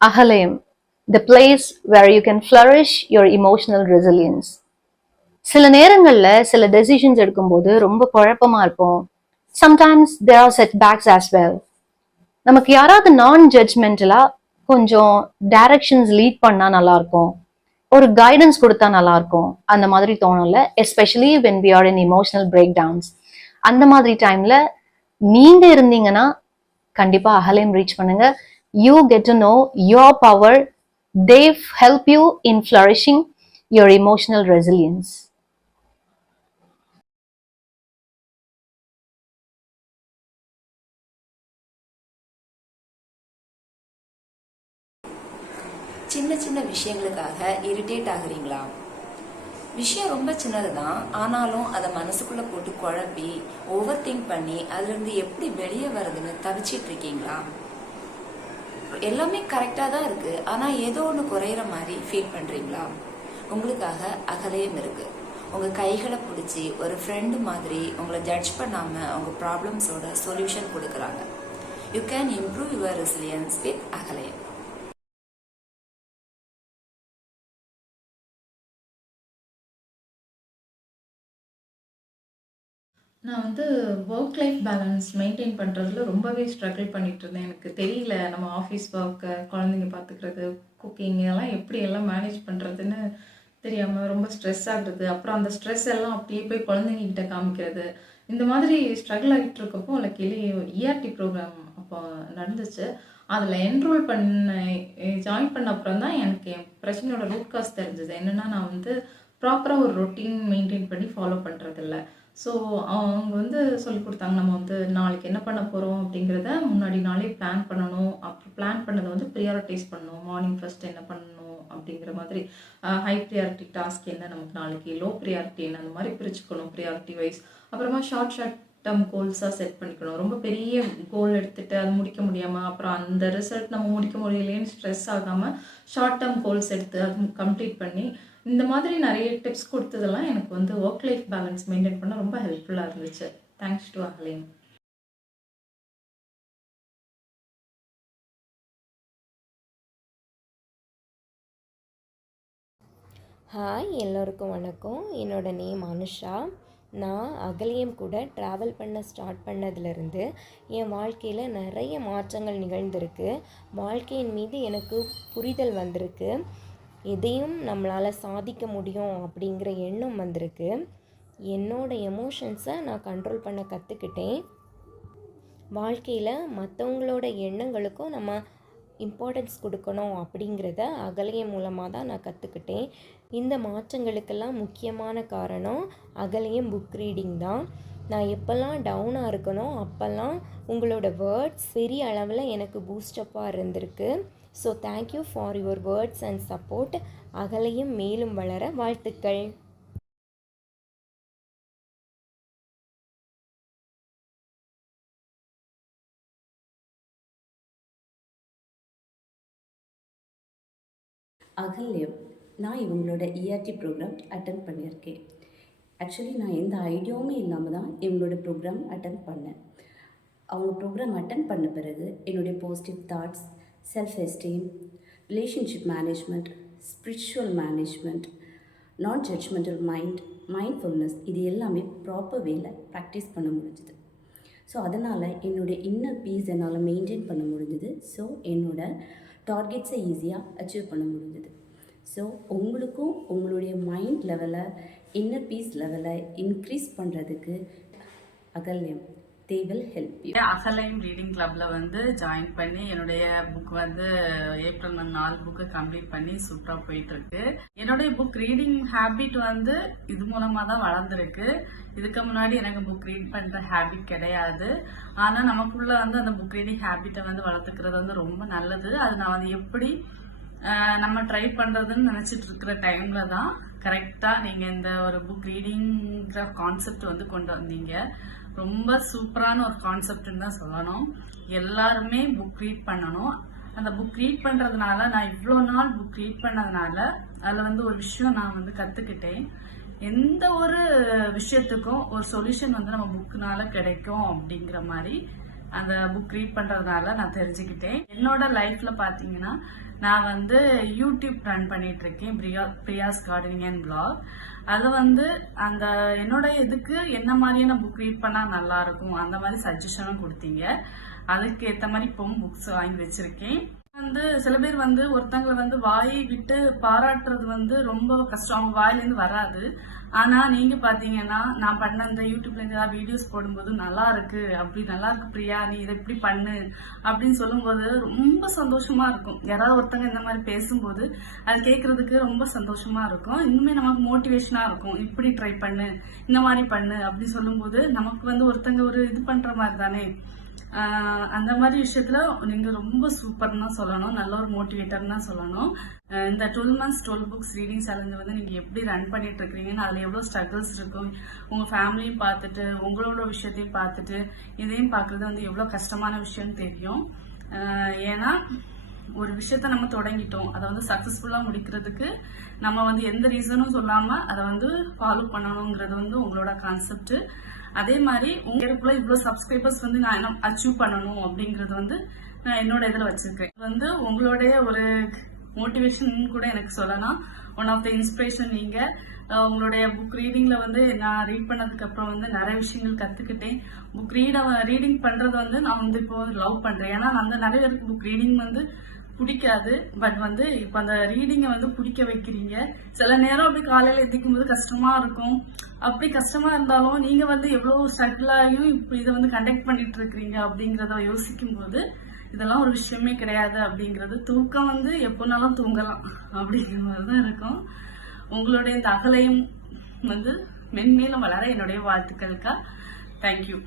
Ahalayam, the place where you can flourish your emotional resilience. சில நேரங்கள்ல சில decisions எடுக்கும்போது ரொம்ப குழப்பமா இருக்கும். Sometimes there are setbacks as well. நமக்கு யாராவது நான் ஜட்ஜ்மெண்டலா கொஞ்சம் டைரக்ஷன்ஸ் லீட் பண்ணா நல்லா இருக்கும், ஒரு கைடன்ஸ் கொடுத்தா நல்லா இருக்கும், அந்த மாதிரி தோணும்ல. Especially when we are in emotional breakdowns. அந்த மாதிரி டைம்ல நீங்க இருந்தீங்கன்னா கண்டிப்பா அகலையும் ரீச் பண்ணுங்க. You get to know your power. They help you in flourishing your emotional resilience. சின்ன சின்ன விஷயங்களுக்காக இரிட்டேட் ஆகுறீங்களா? விஷயம் ரொம்ப சின்னது தான், ஆனாலும் அதை மனசுக்குள்ள போட்டு குழப்பி ஓவர் திங்க் பண்ணி அதுல இருந்து எப்படி வெளியே வர்றதுன்னு தவிச்சிட்டு இருக்கீங்களா? எல்லாமே கரெக்டா தான் இருக்கு, ஆனா ஏதோ ஒண்ணு குறையிற மாதிரி ஃபீல் பண்றீங்களா? உங்களுக்காக அகலையும் இருக்கு. உங்க கைகளை பிடிச்சி ஒரு ஃப்ரெண்டு மாதிரி உங்களை ஜட்ஜ் பண்ணாம உங்க ப்ராப்ளம்ஸோட சொல்யூஷன் கொடுக்கறாங்க. You can improve your resilience with Akalyam. நான் வந்து ஒர்க் லைஃப் பேலன்ஸ் மெயின்டைன் பண்ணுறதுல ரொம்பவே ஸ்ட்ரகிள் பண்ணிட்டு இருந்தேன். எனக்கு தெரியல, நம்ம ஆஃபீஸ் ஒர்க்கு, குழந்தைங்க பார்த்துக்கிறது, குக்கிங் இதெல்லாம் எப்படி எல்லாம் மேனேஜ் பண்ணுறதுன்னு தெரியாமல் ரொம்ப ஸ்ட்ரெஸ் ஆகுறது. அப்புறம் அந்த ஸ்ட்ரெஸ் எல்லாம் அப்படியே போய் குழந்தைங்ககிட்ட காமிக்கிறது. இந்த மாதிரி ஸ்ட்ரகிள் ஆகிட்டு இருக்கப்போ லக்கிலி இஆர்டி ப்ரோக்ராம் அப்போ நடந்துச்சு. அதில் என்ரோல் பண்ண ஜாயின் பண்ண அப்புறம் தான் எனக்கு என் பிரச்சனையோட ரூட் காஸ் தெரிஞ்சது. என்னென்னா, நான் வந்து ப்ராப்பராக ஒரு ரொட்டீன் மெயின்டைன் பண்ணி ஃபாலோ பண்ணுறதில்ல. ஸோ அவங்க வந்து சொல்லி கொடுத்தாங்க, நம்ம வந்து நாளைக்கு என்ன பண்ண போகிறோம் அப்படிங்கிறத முன்னாடி நாளே பிளான் பண்ணணும். அப்புறம் பிளான் பண்ணதை வந்து ப்ரியாரிட்டைஸ் பண்ணணும். மார்னிங் ஃபர்ஸ்ட் என்ன பண்ணணும் அப்படிங்கிற மாதிரி, ஹை ப்ரியாரிட்டி டாஸ்க் என்ன, நமக்கு நாளைக்கு லோ ப்ரியாரிட்டி என்ன, அந்த மாதிரி பிரிச்சுக்கணும் ப்ரியாரிட்டி வைஸ். அப்புறமா ஷார்ட் டேர்ம் கோல்ஸாக செட் பண்ணிக்கணும். ரொம்ப பெரிய கோல் எடுத்துகிட்டு அது முடிக்க முடியாமல் அப்புறம் அந்த ரிசல்ட் நம்ம முடிக்க முடியலேன்னு ஸ்ட்ரெஸ் ஆகாமல் ஷார்ட் டேர்ம் கோல்ஸ் எடுத்து அது கம்ப்ளீட் பண்ணி, இந்த மாதிரி நிறைய டிப்ஸ் கொடுத்ததெல்லாம் எனக்கு வந்து ஒர்க் லைஃப் பேலன்ஸ் மெயின்டைன் பண்ண ரொம்ப ஹெல்ப்ஃபுல்லாக இருந்துச்சு. Thanks to அகலைன். ஹாய், எல்லோருக்கும் வணக்கம். என்னோட நேம் அனுஷா. நான் அகலியம் கூட ட்ராவல் பண்ண ஸ்டார்ட் பண்ணதுலேருந்து என் வாழ்க்கையில் நிறைய மாற்றங்கள் நிகழ்ந்திருக்கு. வாழ்க்கையின் மீது எனக்கு புரிதல் வந்திருக்கு. எதையும் நம்மளால் சாதிக்க முடியும் அப்படிங்கிற எண்ணம் வந்திருக்கு. என்னோடய எமோஷன்ஸை நான் கண்ட்ரோல் பண்ண கற்றுக்கிட்டேன். வாழ்க்கையில் மற்றவங்களோட எண்ணங்களுக்கும் நம்ம இம்பார்ட்டன்ஸ் கொடுக்கணும் அப்படிங்கிறத அகலையம் மூலமாக தான் நான் கற்றுக்கிட்டேன். இந்த மாற்றங்களுக்கெல்லாம் முக்கியமான காரணம் அகலையம் புக் ரீடிங் தான். நான் எப்போல்லாம் டவுனாக இருக்கணும் அப்போல்லாம் உங்களோட வேர்ட்ஸ் பெரிய அளவில் எனக்கு பூஸ்டப்பாக இருந்திருக்கு. So thank you for your words and support. அகலையும் மேலும் வளர வாழ்த்துக்கள். அகல்யம், நான் இவங்களோட இஆர்டி ப்ரோக்ராம் அட்டன் பண்ணியிருக்கேன். ஆக்சுவலி நான் எந்த ஐடியாவுமே இல்லாமல் தான் இவங்களோட ப்ரோக்ராம் அட்டன் பண்ணேன். அவங்க ப்ரோக்ராம் அட்டன் பண்ண பிறகு என்னுடைய positive thoughts, self esteem, relationship management, spiritual management, நான் ஜட்ஜ்மெண்டல் மைண்ட்ஃபுல்னஸ் இது எல்லாமே ப்ராப்பர் வேல ப்ராக்டிஸ் பண்ண முடிஞ்சுது. ஸோ அதனால் என்னுடைய இன்னர் பீஸ் என்னால் மெயின்டைன் பண்ண முடிஞ்சுது. ஸோ என்னோடய டார்கெட்ஸை ஈஸியாக அச்சீவ் பண்ண முடிஞ்சுது. ஸோ உங்களுக்கும் உங்களுடைய மைண்ட் லெவலை, இன்னர் பீஸ் லெவலை இன்க்ரீஸ் பண்ணுறதுக்கு Akalyam they will help you. Akalyam reading கிளப்ல வந்து ஜாயின் பண்ணி என்னுடைய புக் வந்து ஏப்ரல் 4 புக்கு கம்ப்ளீட் பண்ணி சூப்பரா போயிட்டு இருக்கு. என்னுடைய புக் ரீடிங் ஹேபிட் வந்து இது மூலமா தான் வளர்ந்துருக்கு. இதுக்கு முன்னாடி எனக்கு புக் ரீட் பண்ற ஹேபிட் கிடையாது. ஆனா நமக்குள்ள வந்து அந்த புக் ரீடிங் ஹேபிட்டை வந்து வளர்த்துக்கிறது வந்து ரொம்ப நல்லது. அது நான் வந்து எப்படி நம்ம ட்ரை பண்றதுன்னு நினைச்சிட்டு இருக்கிற டைம்ல தான் கரெக்டா நீங்க இந்த ஒரு புக் ரீடிங்கிற கான்செப்ட் வந்து கொண்டு வந்தீங்க. ரொம்ப சூப்பரான ஒரு கான்செப்ட்னு தான் சொல்லணும். எல்லாருமே புக் ரீட் பண்ணணும். அந்த புக் ரீட் பண்றதுனால, நான் இவ்வளோ நாள் புக் ரீட் பண்ணதுனால அதில் வந்து ஒரு விஷயம் நான் வந்து கற்றுக்கிட்டேன். எந்த ஒரு விஷயத்துக்கும் ஒரு சொல்யூஷன் வந்து நம்ம புக்குனால கிடைக்கும் அப்படிங்கிற மாதிரி அந்த புக் ரீட் பண்றதுனால நான் தெரிஞ்சுக்கிட்டேன். என்னோட லைஃப்ல பாத்தீங்கன்னா நான் வந்து யூடியூப் ரன் பண்ணிட்டு இருக்கேன், பிரியாஸ் கார்டனிங் அண்ட் பிளாக். அது வந்து அந்த என்னோட இதுக்கு என்ன மாதிரியான புக் ரீட் பண்ணா நல்லா இருக்கும் அந்த மாதிரி சஜஷனும் கொடுத்தீங்க. அதுக்கு ஏத்த மாதிரி இப்பவும் புக்ஸ் வாங்கி வச்சிருக்கேன். வந்து சில பேர் வந்து ஒருத்தங்களை வந்து வாயை விட்டு பாராட்டுறது வந்து ரொம்ப கஷ்டம், அவங்க வாயிலேருந்து வராது. ஆனா நீங்க பாத்தீங்கன்னா நான் பண்ண அந்த யூடியூப்ல இருந்து வீடியோஸ் போடும்போது நல்லா இருக்கு, அப்படி நல்லா இருக்கு பிரியா, நீ இதை இப்படி பண்ணு அப்படின்னு சொல்லும்போது ரொம்ப சந்தோஷமா இருக்கும். யாராவது ஒருத்தங்க இந்த மாதிரி பேசும்போது அது கேட்கறதுக்கு ரொம்ப சந்தோஷமா இருக்கும். இன்னுமே நமக்கு மோட்டிவேஷனா இருக்கும், இப்படி ட்ரை பண்ணு, இந்த மாதிரி பண்ணு அப்படி சொல்லும்போது நமக்கு வந்து ஒருத்தங்க ஒரு இது பண்ற மாதிரி தானே. அந்த மாதிரி விஷயத்துல நீங்க ரொம்ப சூப்பர்னு தான் சொல்லணும், நல்ல ஒரு மோட்டிவேட்டர்னு தான் சொல்லணும். இந்த 12 months 12 books ரீடிங் சேலஞ்ச் வந்து நீங்க எப்படி ரன் பண்ணிட்டு இருக்கீங்கன்னு, அதுல எவ்வளவு ஸ்ட்ரகிள்ஸ் இருக்கும், உங்க ஃபேமிலியும் பார்த்துட்டு உங்களோட விஷயத்தையும் பார்த்துட்டு இதையும் பார்க்கறது வந்து எவ்வளவு கஷ்டமான விஷயம்னு தெரியும். ஏன்னா ஒரு விஷயத்த நம்ம தொடங்கிட்டோம், அதை வந்து சக்சஸ்ஃபுல்லா முடிக்கிறதுக்கு நம்ம வந்து எந்த ரீசனும் சொல்லாம அதை வந்து ஃபாலோ பண்ணணுங்கிறது வந்து உங்களோட கான்செப்ட். அதே மாதிரி உங்களுக்குள்ள இவ்வளவு சப்ஸ்கிரைபர்ஸ் வந்து நான் என்ன அச்சீவ் பண்ணணும் அப்படிங்கறது வந்து நான் என்னோட இதுல வச்சிருக்கேன். வந்து உங்களுடைய ஒரு மோட்டிவேஷன் கூட எனக்கு சொல்லலாம். ஒன் ஆஃப் த இன்ஸ்பிரேஷன் நீங்க. உங்களுடைய புக் ரீடிங்ல வந்து நான் ரீட் பண்ணதுக்கு அப்புறம் வந்து நிறைய விஷயங்கள் கத்துக்கிட்டேன். புக் ரீடிங் பண்றது வந்து நான் வந்து இப்போ லவ் பண்றேன். ஏன்னா அந்த நிறைய பேருக்கு புக் ரீடிங் வந்து பிடிக்காது, பட் வந்து இப்ப அந்த ரீடிங்கை வந்து பிடிக்க வைக்கிறீங்க. சில நேரம் அப்படி காலையில எந்திக்கும் போது கஷ்டமா இருக்கும். அப்படி கஷ்டமா இருந்தாலும் நீங்க வந்து எவ்வளவு ஸ்ட்ரகிள் ஆகியும் இப்ப இதை வந்து கண்டக்ட் பண்ணிட்டு இருக்கிறீங்க அப்படிங்கறத யோசிக்கும் போது இதெல்லாம் ஒரு விஷயமே கிடையாது அப்படிங்கிறது. தூக்கம் வந்து எப்போனாலும் தூங்கலாம் அப்படிங்கிற மாதிரிதான் இருக்கும். உங்களுடைய இந்த அகலையும் வந்து மென்மேலும் வளர என்னுடைய வாழ்த்துக்களுக்கா. தேங்க்யூ.